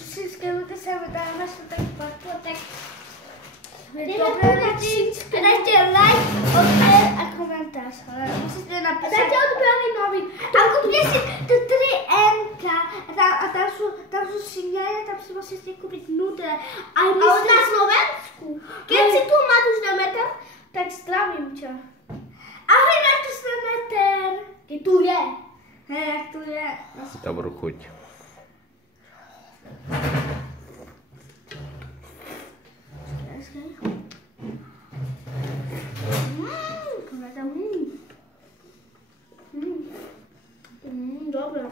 subscribe, keď sa dáme sa tak tak. Dobre, dajte like, odber a komentář, ale musíte napísať. Dajte odber i nový. A kúpte si to 3N a tam sú signály, tam si musíte kúpiť nudle. Ale na Slovensku. Keď si tu Matúš Demeter, tak zdravím ťa. Ahoj Matúš Demeter. Keď tu je. Hej, jak tu je. Dobrú chuť. Dobre.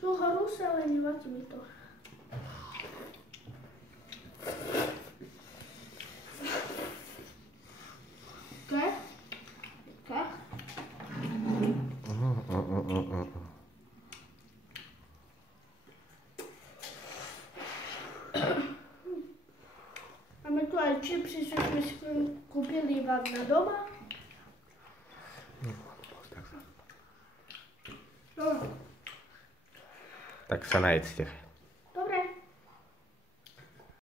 Sú horúce, ale nevadí mi to. Okay. Okay. Máme tu aj čipsy, čo sme si kúpili iba na doma. Tak sa najedzte.